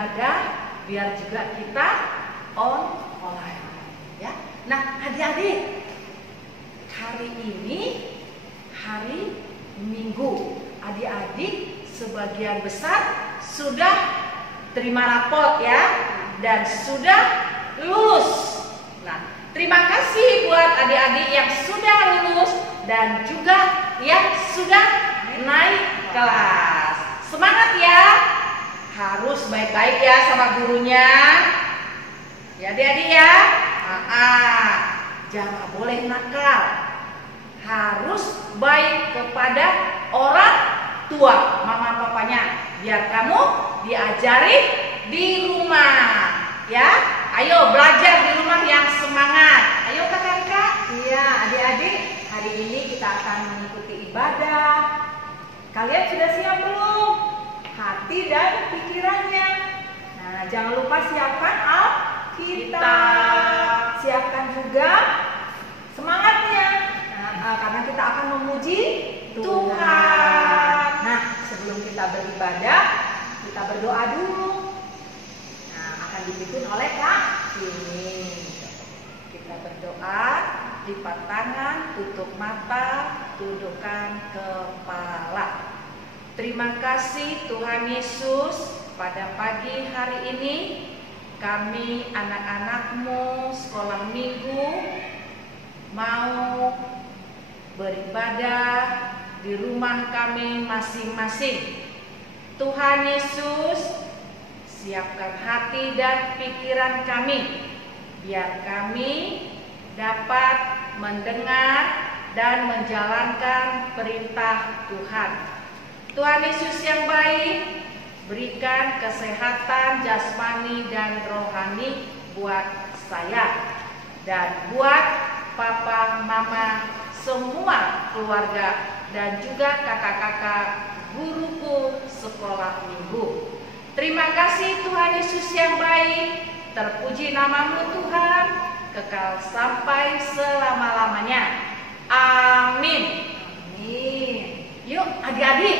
beribadah, biar juga kita online ya. Nah, adik-adik, hari ini hari Minggu. Adik-adik sebagian besar sudah terima rapot ya dan sudah lulus. Nah, terima kasih buat adik-adik yang sudah lulus dan juga yang sudah naik kelas. Semangat ya. Harus baik-baik ya sama gurunya. Ya adik-adik ya. Jangan boleh nakal. Harus baik kepada orang tua, mama papanya. Biar kamu diajari di rumah. Ya, ayo belajar di rumah yang semangat. Ayo kakak-kakak. Iya, adik-adik, hari ini kita akan mengikuti ibadah. Kalian sudah siap belum? Hati dan pikirannya. Nah, jangan lupa siapkan Alkitab. Siapkan juga semangatnya. Nah, karena kita akan memuji Tuhan. Nah, sebelum kita beribadah, kita berdoa dulu. Nah, akan dipimpin oleh Kak Cini. Kita berdoa, lipat tangan, tutup mata, tundukkan kepala. Terima kasih Tuhan Yesus, pada pagi hari ini kami anak-anak-Mu sekolah minggu mau beribadah di rumah kami masing-masing. Tuhan Yesus, siapkan hati dan pikiran kami, biar kami dapat mendengar dan menjalankan perintah Tuhan. Tuhan Yesus yang baik, berikan kesehatan jasmani dan rohani buat saya dan buat papa, mama, semua keluarga dan juga kakak-kakak guruku sekolah minggu. Terima kasih Tuhan Yesus yang baik, terpuji namamu Tuhan, kekal sampai selama-lamanya. Amin. Amin. Yuk adik-adik,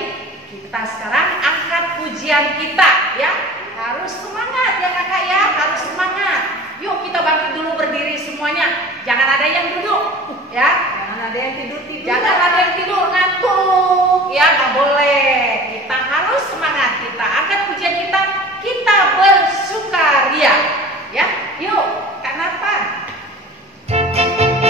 kita sekarang angkat pujian kita ya. Harus semangat ya kakak ya, harus semangat. Yuk kita bangkit dulu berdiri semuanya. Jangan ada yang duduk ya. Jangan ada yang tidur-tidur. Jangan ada yang tidur ngantuk ya, nggak boleh. Kita harus semangat. Kita angkat pujian kita, kita bersukaria ya. Yuk, kenapa? Puji Tuhan.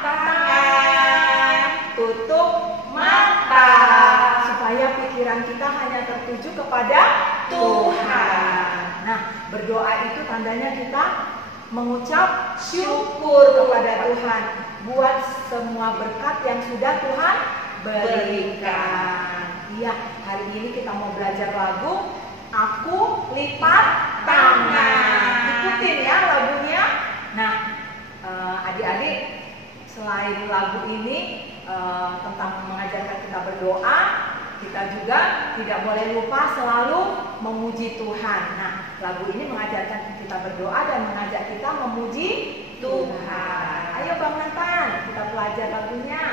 tangan, tutup mata, supaya pikiran kita hanya tertuju kepada Tuhan. Nah, berdoa itu tandanya kita mengucap syukur kepada Tuhan buat semua berkat yang sudah Tuhan berikan. Iya, hari ini kita mau belajar lagu Aku Lipat Tangan. Ikutin ya lagunya. Nah, adik-adik, selain lagu ini tentang mengajarkan kita berdoa, kita juga tidak boleh lupa selalu memuji Tuhan. Nah, lagu ini mengajarkan kita berdoa dan mengajak kita memuji Tuhan. Ayo Bang Nathan, kita belajar lagunya.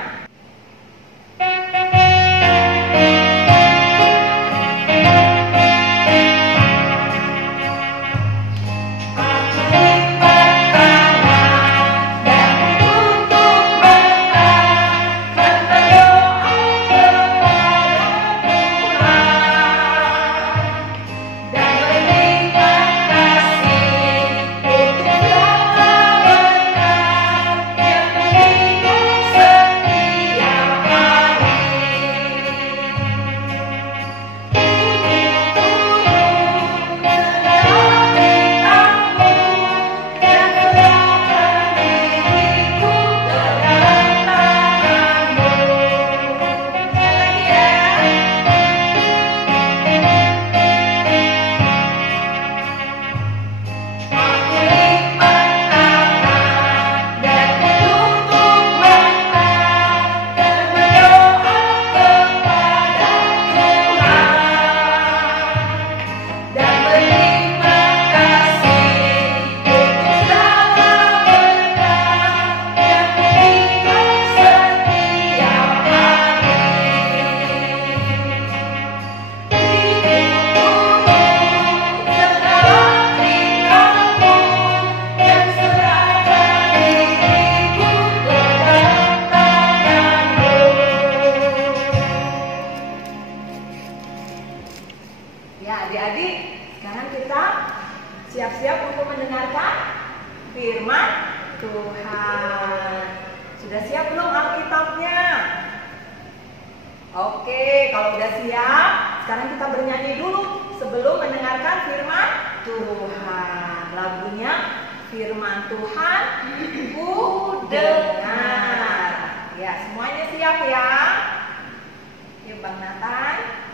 Siap-siap untuk mendengarkan firman Tuhan. Sudah siap belum Alkitabnya? Oke, kalau udah siap, sekarang kita bernyanyi dulu sebelum mendengarkan firman Tuhan. Lagunya Firman Tuhan Ku Dengar. Ya, semuanya siap ya? Yuk Bang Nathan.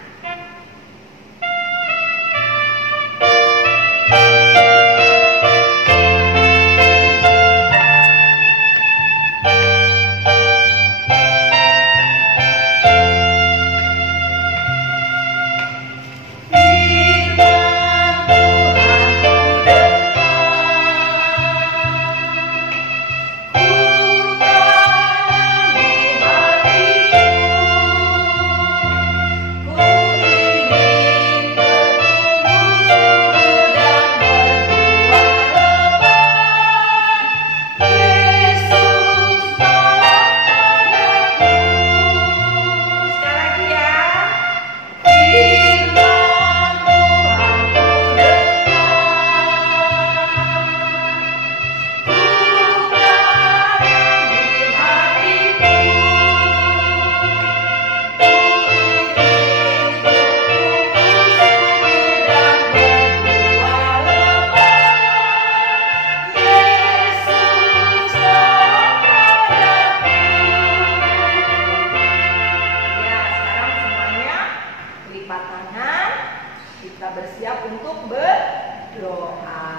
Bersiap untuk berdoa.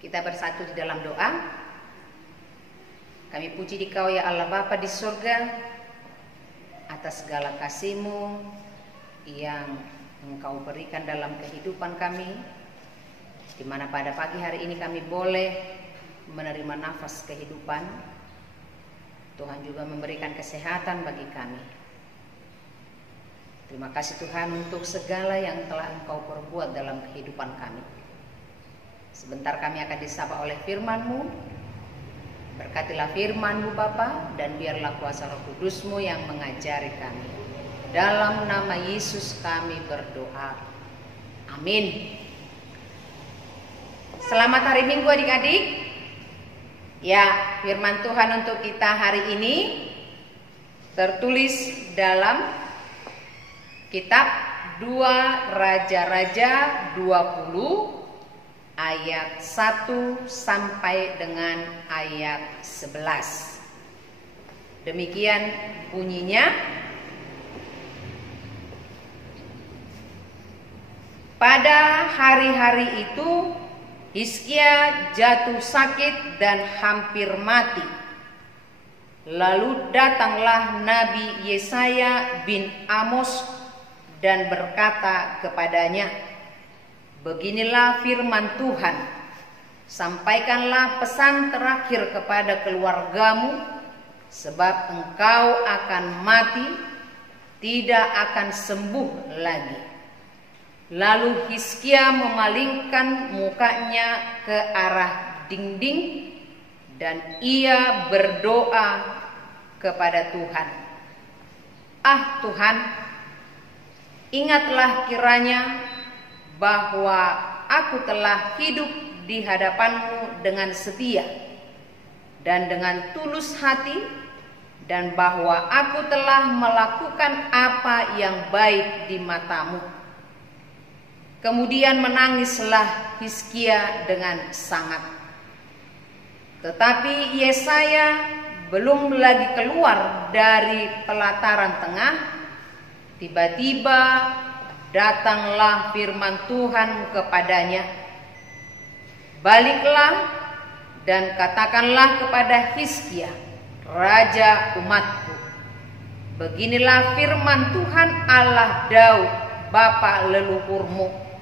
Kita bersatu di dalam doa. Kami puji Dikau ya Allah Bapa di surga atas segala kasih-Mu yang Engkau berikan dalam kehidupan kami, di mana pada pagi hari ini kami boleh menerima nafas kehidupan. Tuhan juga memberikan kesehatan bagi kami. Terima kasih Tuhan untuk segala yang telah Engkau perbuat dalam kehidupan kami. Sebentar kami akan disapa oleh firman-Mu. Berkatilah firman-Mu Bapa, dan biarlah kuasa Roh Kudus-Mu yang mengajari kami. Dalam nama Yesus kami berdoa. Amin. Selamat hari Minggu adik-adik. Ya, firman Tuhan untuk kita hari ini tertulis dalam kitab 2 Raja-Raja 20 ayat 1 sampai dengan ayat 11. Demikian bunyinya. Pada hari-hari itu Hizkia jatuh sakit dan hampir mati. Lalu datanglah Nabi Yesaya bin Amos dan berkata kepadanya, "Beginilah firman Tuhan, sampaikanlah pesan terakhir kepada keluargamu, sebab engkau akan mati, tidak akan sembuh lagi." Lalu Hizkia memalingkan mukanya ke arah dinding dan ia berdoa kepada Tuhan. "Ah Tuhan, ingatlah kiranya bahwa aku telah hidup di hadapan-Mu dengan setia dan dengan tulus hati, dan bahwa aku telah melakukan apa yang baik di mata-Mu." Kemudian menangislah Hizkia dengan sangat. Tetapi Yesaya belum lagi keluar dari pelataran tengah, tiba-tiba datanglah firman Tuhan kepadanya, "Baliklah dan katakanlah kepada Hizkia, raja umatku, beginilah firman Tuhan Allah Daud, bapa leluhurmu.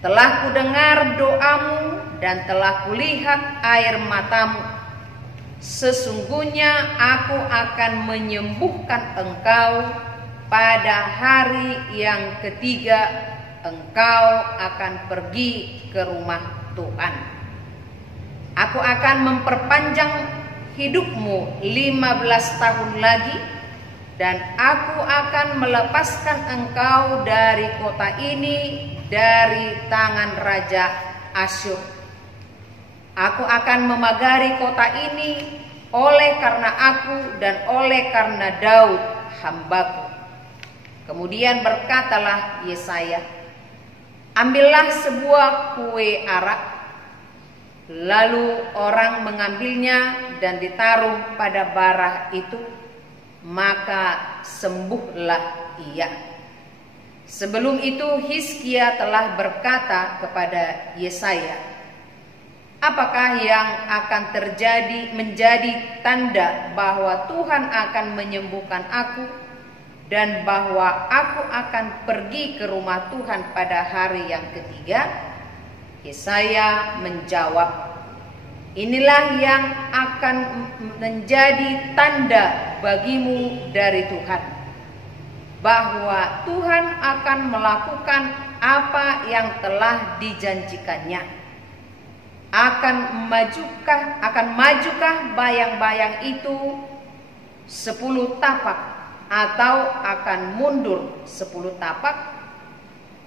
Telah kudengar doamu dan telah kulihat air matamu. Sesungguhnya aku akan menyembuhkan engkau pada hari yang ketiga. Engkau akan pergi ke rumah Tuhan. Aku akan memperpanjang hidupmu 15 tahun lagi, dan aku akan melepaskan engkau dari kota ini dari tangan Raja Asyur. Aku akan memagari kota ini oleh karena aku dan oleh karena Daud hambaku." Kemudian berkatalah Yesaya, "Ambillah sebuah kue arak." Lalu orang mengambilnya dan ditaruh pada bara itu, maka sembuhlah ia. Sebelum itu Hizkia telah berkata kepada Yesaya, "Apakah yang akan terjadi menjadi tanda bahwa Tuhan akan menyembuhkan aku dan bahwa aku akan pergi ke rumah Tuhan pada hari yang ketiga?" Yesaya menjawab, "Inilah yang akan menjadi tanda bagimu dari Tuhan, bahwa Tuhan akan melakukan apa yang telah dijanjikannya. Akan majukah bayang-bayang itu 10 tapak atau akan mundur 10 tapak?"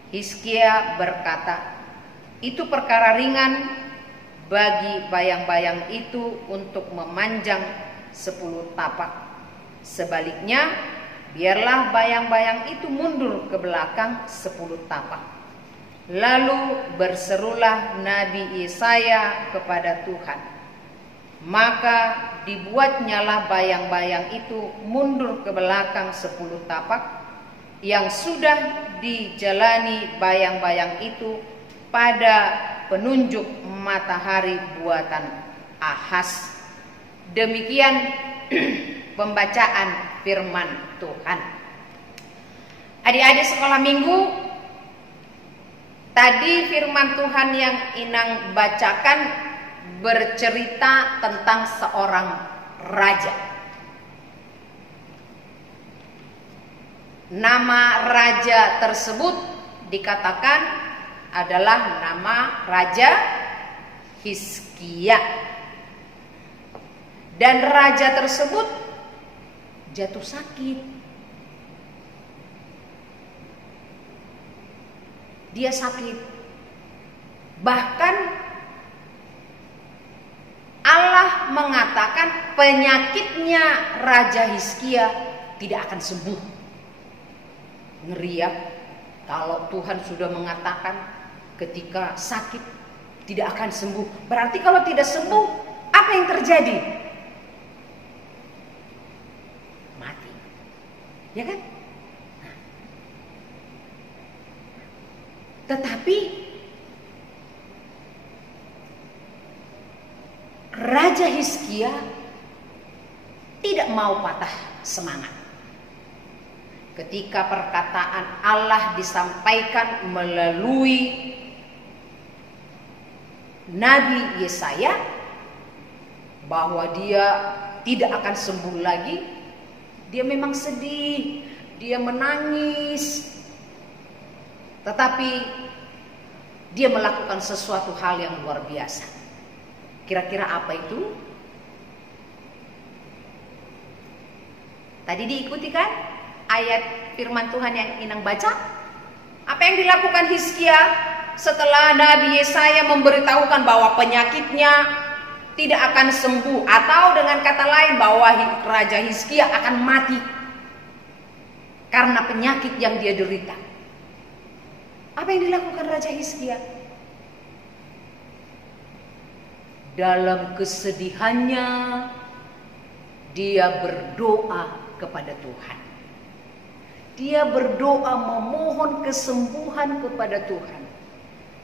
Hizkia berkata, "Itu perkara ringan bagi bayang-bayang itu untuk memanjang 10 tapak. Sebaliknya, biarlah bayang-bayang itu mundur ke belakang 10 tapak." Lalu berserulah Nabi Yesaya kepada Tuhan. Maka dibuatnyalah bayang-bayang itu mundur ke belakang 10 tapak, yang sudah dijalani bayang-bayang itu pada penunjuk matahari buatan Ahaz. Demikian pembacaan firman Tuhan. Adik-adik sekolah minggu, tadi firman Tuhan yang Inang bacakan bercerita tentang seorang raja. Nama raja tersebut dikatakan adalah nama Raja Hizkia. Dan raja tersebut jatuh sakit. Dia sakit. Bahkan Allah mengatakan penyakitnya Raja Hizkia tidak akan sembuh. Ngeri ya, kalau Tuhan sudah mengatakan ketika sakit tidak akan sembuh. Berarti kalau tidak sembuh, apa yang terjadi? Mati. Ya kan? Nah. Tetapi Raja Hizkia tidak mau patah semangat. Ketika perkataan Allah disampaikan melalui Nabi Yesaya bahwa dia tidak akan sembuh lagi, dia memang sedih, dia menangis. Tetapi dia melakukan sesuatu hal yang luar biasa. Kira-kira apa itu? Tadi diikuti kan ayat firman Tuhan yang Inang baca? Apa yang dilakukan Hizkia setelah Nabi Yesaya memberitahukan bahwa penyakitnya tidak akan sembuh, atau dengan kata lain bahwa Raja Hizkia akan mati karena penyakit yang dia derita? Apa yang dilakukan Raja Hizkia? Dalam kesedihannya dia berdoa kepada Tuhan. Dia berdoa memohon kesembuhan kepada Tuhan.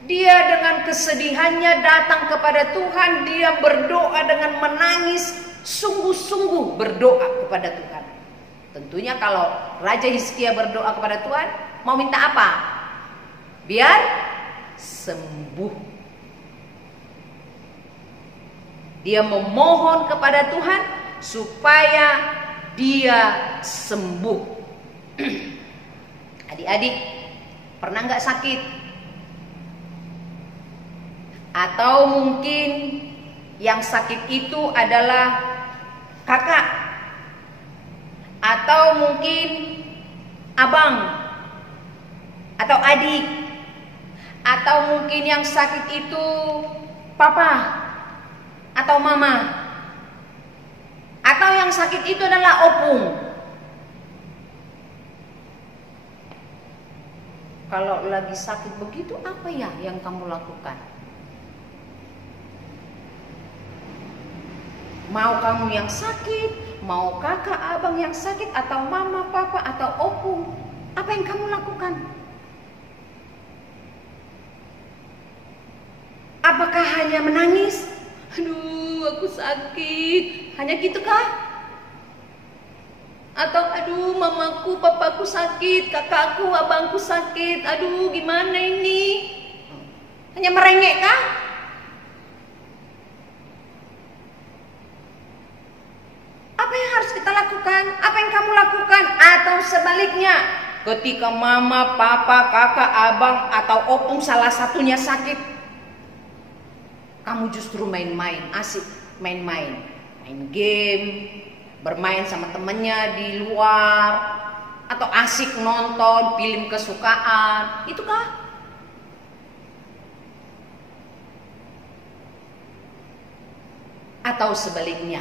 Dia dengan kesedihannya datang kepada Tuhan. Dia berdoa dengan menangis, sungguh-sungguh berdoa kepada Tuhan. Tentunya kalau Raja Hizkia berdoa kepada Tuhan, mau minta apa? Biar sembuh. Dia memohon kepada Tuhan supaya dia sembuh. Adik-adik, pernah nggak sakit? Atau mungkin yang sakit itu adalah kakak, atau mungkin abang, atau adik, atau mungkin yang sakit itu papa atau mama, atau yang sakit itu adalah opung. Kalau lagi sakit begitu, apa ya yang kamu lakukan? Mau kamu yang sakit, mau kakak abang yang sakit, atau mama papa atau opung, apa yang kamu lakukan? Apakah hanya menangis? Aduh, aku sakit. Hanya gitu kah? Atau aduh, mamaku, papaku sakit, kakakku, abangku sakit. Aduh, gimana ini? Hanya merengek kah? Apa yang harus kita lakukan? Apa yang kamu lakukan? Atau sebaliknya, ketika mama, papa, kakak, abang, atau opung salah satunya sakit, kamu justru main-main, asik main-main, main game, bermain sama temennya di luar, atau asik nonton film kesukaan, itu kah? Atau sebaliknya,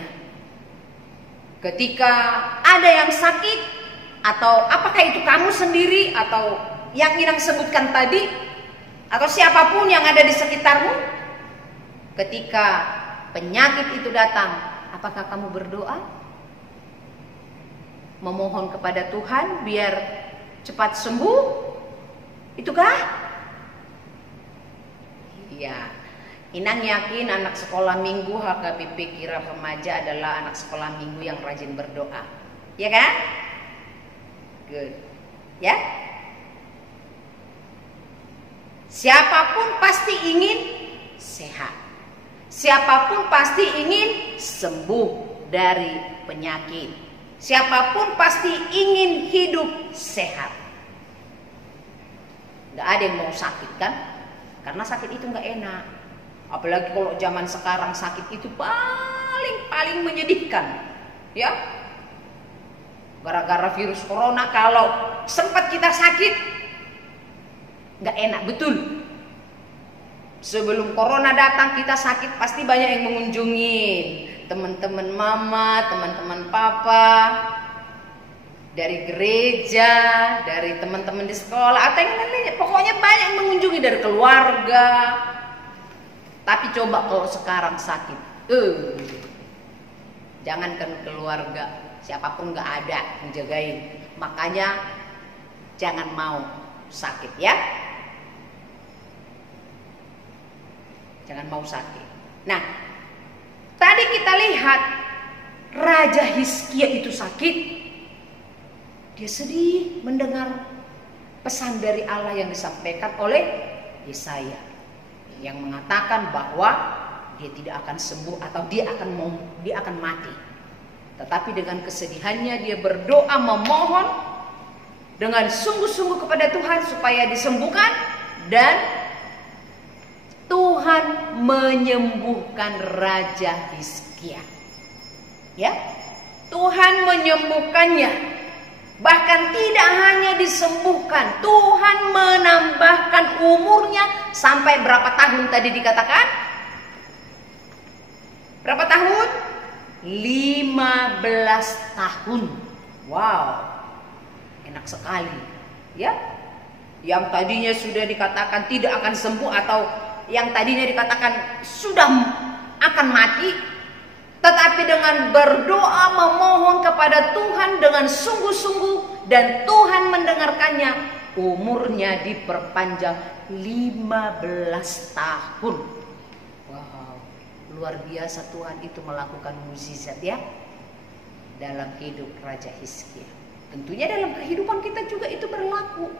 ketika ada yang sakit, atau apakah itu kamu sendiri, atau yang Inang sebutkan tadi, atau siapapun yang ada di sekitarmu, ketika penyakit itu datang, apakah kamu berdoa? Memohon kepada Tuhan biar cepat sembuh? Itukah? Iya. Inang yakin anak sekolah minggu HKBP Kirap Remaja adalah anak sekolah minggu yang rajin berdoa. Ya kan? Good. Ya? Siapapun pasti ingin sehat. Siapapun pasti ingin sembuh dari penyakit. Siapapun pasti ingin hidup sehat. Gak ada yang mau sakit kan? Karena sakit itu gak enak. Apalagi kalau zaman sekarang sakit itu paling menyedihkan. Ya, gara-gara virus corona, kalau sempat kita sakit gak enak, betul. Sebelum corona datang kita sakit pasti banyak yang mengunjungi. teman-teman mama, teman-teman papa, dari gereja, dari teman-teman di sekolah, atau yang lainnya. Pokoknya banyak yang mengunjungi, dari keluarga. Tapi coba kalau sekarang sakit, jangankan keluarga, siapapun nggak ada yang jagain. Makanya jangan mau sakit ya. Jangan mau sakit. Nah, tadi kita lihat Raja Hizkia itu sakit. Dia sedih mendengar pesan dari Allah yang disampaikan oleh Yesaya, yang mengatakan bahwa dia tidak akan sembuh atau dia akan mati. Tetapi dengan kesedihannya dia berdoa memohon dengan sungguh-sungguh kepada Tuhan supaya disembuhkan, dan Tuhan menyembuhkan Raja Hizkia. Ya, Tuhan menyembuhkannya. Bahkan tidak hanya disembuhkan, Tuhan menambahkan umurnya sampai berapa tahun tadi dikatakan? Berapa tahun? 15 tahun. Wow, enak sekali ya. Yang tadinya sudah dikatakan tidak akan sembuh, atau yang tadinya dikatakan sudah akan mati, tetapi dengan berdoa memohon kepada Tuhan dengan sungguh-sungguh, dan Tuhan mendengarkannya, umurnya diperpanjang 15 tahun. Wow, luar biasa Tuhan itu melakukan mukjizat ya dalam hidup Raja Hizkia. Tentunya dalam kehidupan kita juga itu berlaku.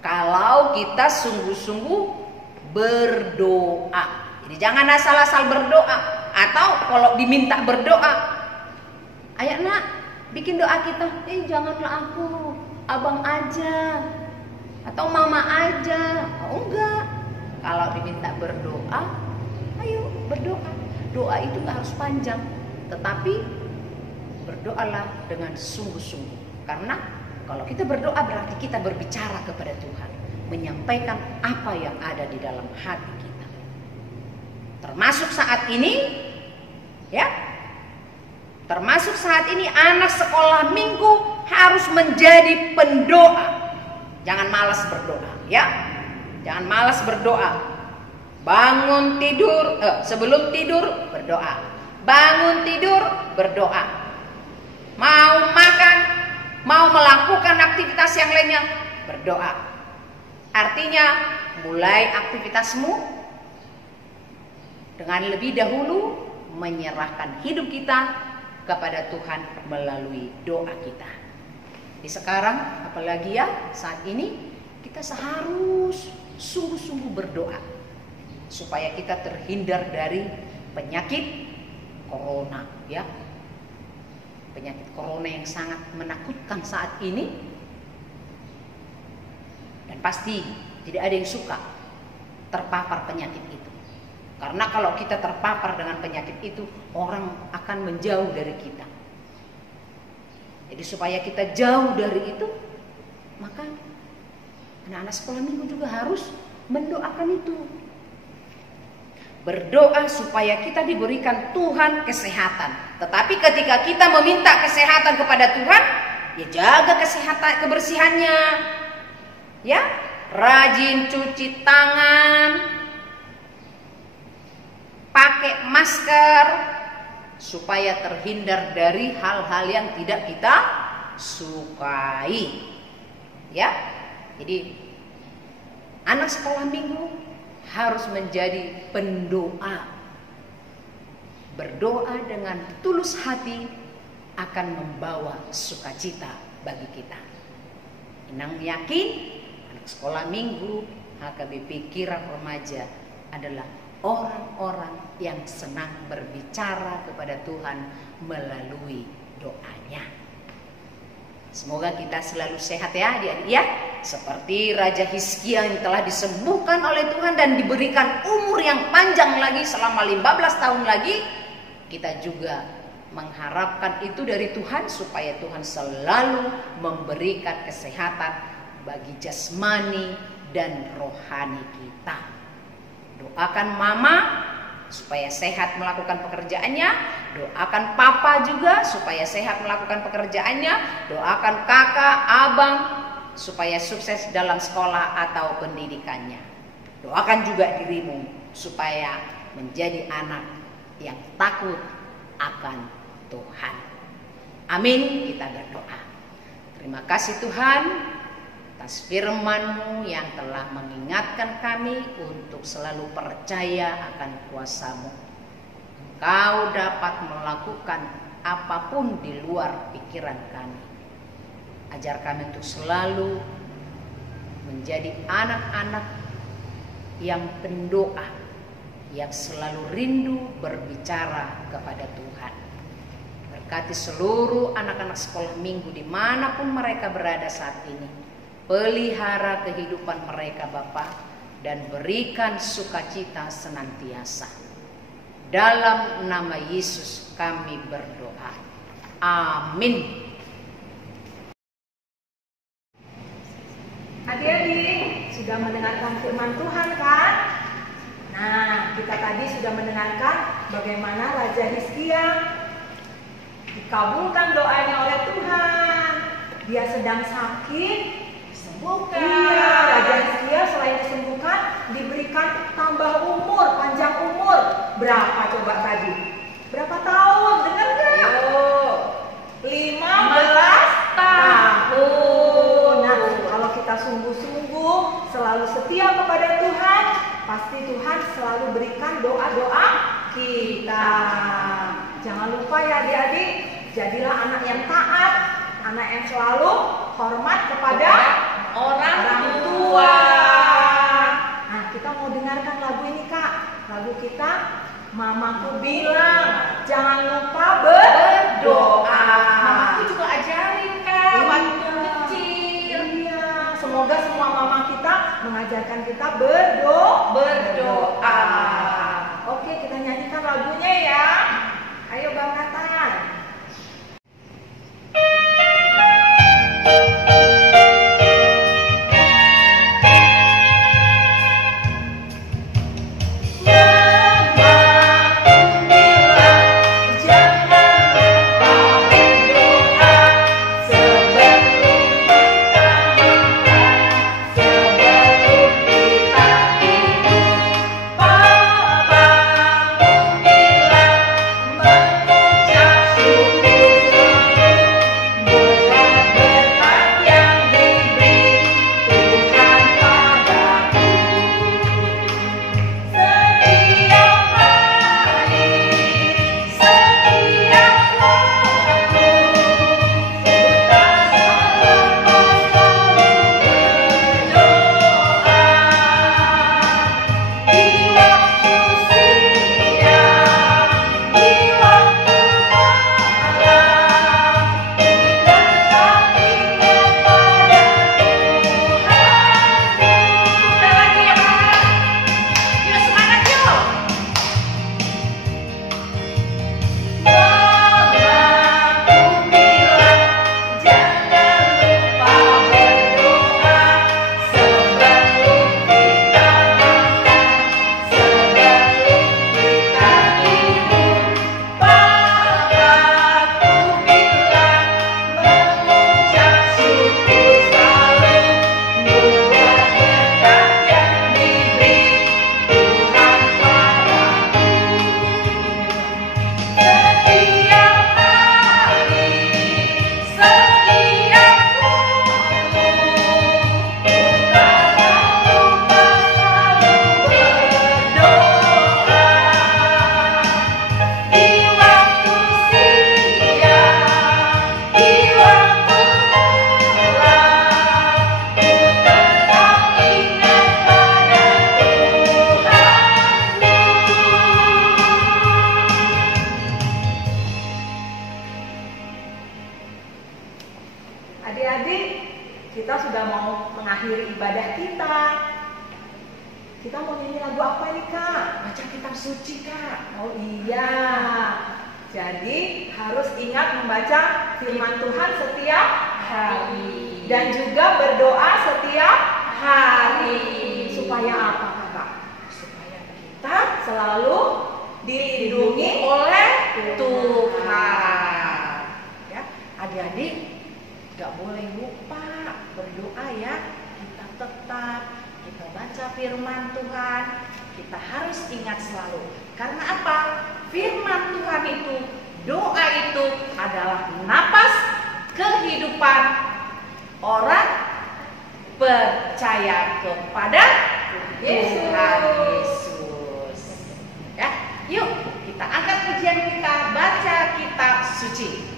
Kalau kita sungguh-sungguh berdoa. Jadi jangan asal-asal berdoa. Atau kalau diminta berdoa, ayo nak, bikin doa kita. Janganlah aku, abang aja, atau mama aja. Oh enggak. Kalau diminta berdoa, ayo berdoa. Doa itu gak harus panjang, tetapi berdoalah dengan sungguh-sungguh. Karena kalau kita berdoa berarti kita berbicara kepada Tuhan, menyampaikan apa yang ada di dalam hati kita. Termasuk saat ini, ya, termasuk saat ini anak sekolah minggu harus menjadi pendoa. Jangan malas berdoa, ya. Jangan malas berdoa. Bangun tidur, sebelum tidur berdoa. Bangun tidur berdoa. Mau makan, mau melakukan aktivitas yang lainnya berdoa. Artinya mulai aktivitasmu dengan lebih dahulu menyerahkan hidup kita kepada Tuhan melalui doa kita. Di sekarang apalagi ya saat ini kita seharus sungguh-sungguh berdoa supaya kita terhindar dari penyakit corona ya. Penyakit corona yang sangat menakutkan saat ini. Dan pasti tidak ada yang suka terpapar penyakit itu. Karena kalau kita terpapar dengan penyakit itu, orang akan menjauh dari kita. Jadi supaya kita jauh dari itu, maka anak-anak sekolah minggu juga harus mendoakan itu. Berdoa supaya kita diberikan Tuhan kesehatan. Tetapi ketika kita meminta kesehatan kepada Tuhan, ya jaga kesehatan, kebersihannya. Ya, rajin cuci tangan, pakai masker supaya terhindar dari hal-hal yang tidak kita sukai. Ya. Jadi anak sekolah minggu harus menjadi pendoa. Berdoa dengan tulus hati akan membawa sukacita bagi kita. Inang yakin anak sekolah minggu, HKBP Kirap Remaja adalah orang-orang yang senang berbicara kepada Tuhan melalui doanya. Semoga kita selalu sehat ya adik-adik ya. Seperti Raja Hizkia yang telah disembuhkan oleh Tuhan dan diberikan umur yang panjang lagi selama 15 tahun lagi. Kita juga mengharapkan itu dari Tuhan supaya Tuhan selalu memberikan kesehatan bagi jasmani dan rohani kita. Doakan mama, supaya sehat melakukan pekerjaannya, doakan papa juga supaya sehat melakukan pekerjaannya, doakan kakak, abang supaya sukses dalam sekolah atau pendidikannya. Doakan juga dirimu supaya menjadi anak yang takut akan Tuhan. Amin, kita berdoa. Terima kasih Tuhan atas firman-Mu yang telah mengingatkan kami untuk selalu percaya akan kuasa-Mu. Engkau dapat melakukan apapun di luar pikiran kami. Ajar kami untuk selalu menjadi anak-anak yang pendoa, yang selalu rindu berbicara kepada Tuhan. Berkati seluruh anak-anak sekolah minggu dimanapun mereka berada saat ini. Pelihara kehidupan mereka Bapa, dan berikan sukacita senantiasa. Dalam nama Yesus kami berdoa. Amin. Adik-adik sudah mendengarkan firman Tuhan kan? Nah, kita tadi sudah mendengarkan bagaimana Raja Hizkia dikabulkan doanya oleh Tuhan. Dia sedang sakit, Disembuhkan. iya, Raja Hizkia selain disembuhkan diberikan tambah umur, panjang umur. Berapa coba tadi? Berapa tahun? Dengar nggak? 15 tahun. Nah, kalau kita sungguh-sungguh selalu setia kepada Tuhan, pasti Tuhan selalu berikan doa-doa kita. Jangan lupa ya adik-adik, jadilah anak yang taat, anak yang selalu hormat kepada orang tua. Nah, kita mau dengarkan lagu ini Kak. Lagu kita, Mamaku Bilang Jangan Lupa Berdoa. Mamaku juga ajarin Kak waktu kecil. Iya, semoga semua mama kita mengajarkan kita berdoa. Oke, kita nyanyikan lagunya ya. Ayo Bang Nathan. mengakhiri ibadah kita. Kita mau nyanyi lagu apa nih Kak? Baca kitab suci Kak. Oh iya. Jadi harus ingat membaca firman Tuhan setiap hari. Dan juga berdoa setiap hari. Supaya apa Kakak? Supaya kita Selalu dilindungi oleh Tuhan. Ya, adik-adik nggak boleh lupa berdoa ya. Kita tetap kita baca firman Tuhan. Kita harus ingat selalu. Karena apa? Firman Tuhan itu, doa itu adalah napas kehidupan orang percaya kepada Tuhan Yesus. Ya, yuk kita angkat pujian kita, baca kitab suci.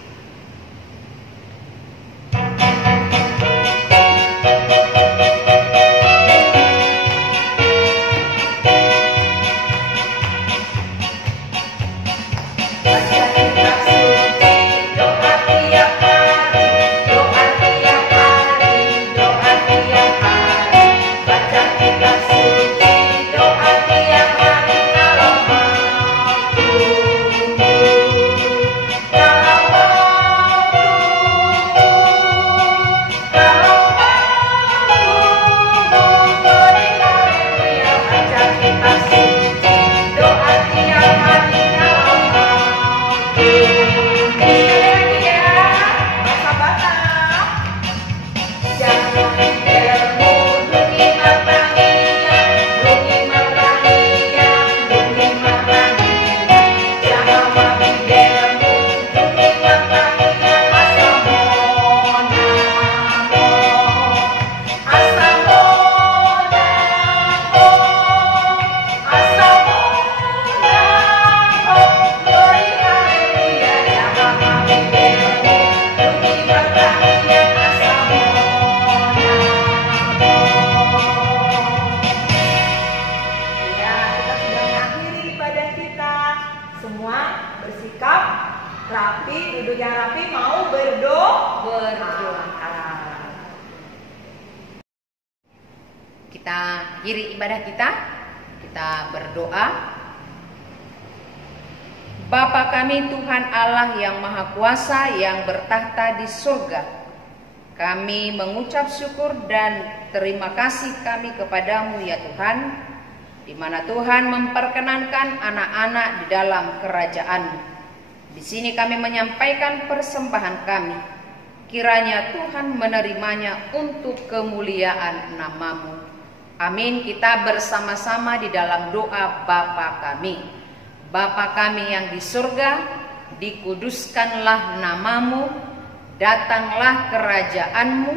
Kita akhiri ibadah kita berdoa. Bapa kami Tuhan Allah yang Maha Kuasa yang bertahta di surga, kami mengucap syukur dan terima kasih kami kepadamu ya Tuhan, di mana Tuhan memperkenankan anak-anak di dalam kerajaan-Mu. Di sini kami menyampaikan persembahan kami, kiranya Tuhan menerimanya untuk kemuliaan nama-Mu. Amin. Kita bersama-sama di dalam doa Bapa kami. Bapa kami yang di surga, dikuduskanlah nama-Mu, datanglah kerajaan-Mu,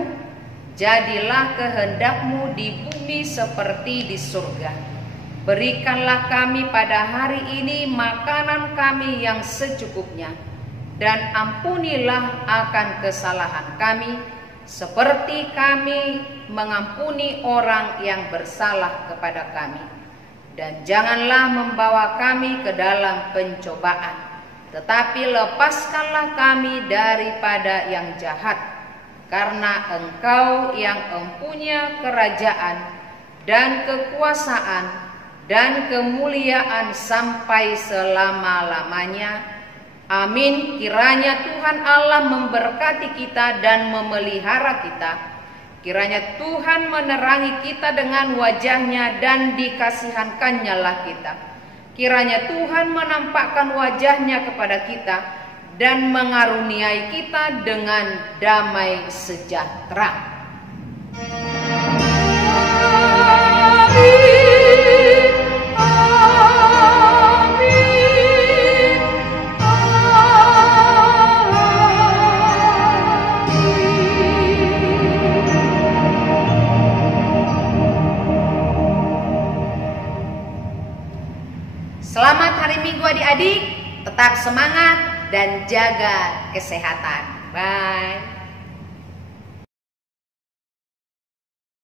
jadilah kehendak-Mu di bumi seperti di surga. Berikanlah kami pada hari ini makanan kami yang secukupnya, dan ampunilah akan kesalahan kami, seperti kami mengampuni orang yang bersalah kepada kami. Dan janganlah membawa kami ke dalam pencobaan, tetapi lepaskanlah kami daripada yang jahat. Karena Engkau yang mempunyai kerajaan dan kekuasaan dan kemuliaan sampai selama-lamanya. Amin. Kiranya Tuhan Allah memberkati kita dan memelihara kita. Kiranya Tuhan menerangi kita dengan wajah-Nya dan dikasihankan-Nya lah kita. Kiranya Tuhan menampakkan wajah-Nya kepada kita dan mengaruniai kita dengan damai sejahtera. Selamat hari Minggu adik-adik, tetap semangat dan jaga kesehatan. Bye.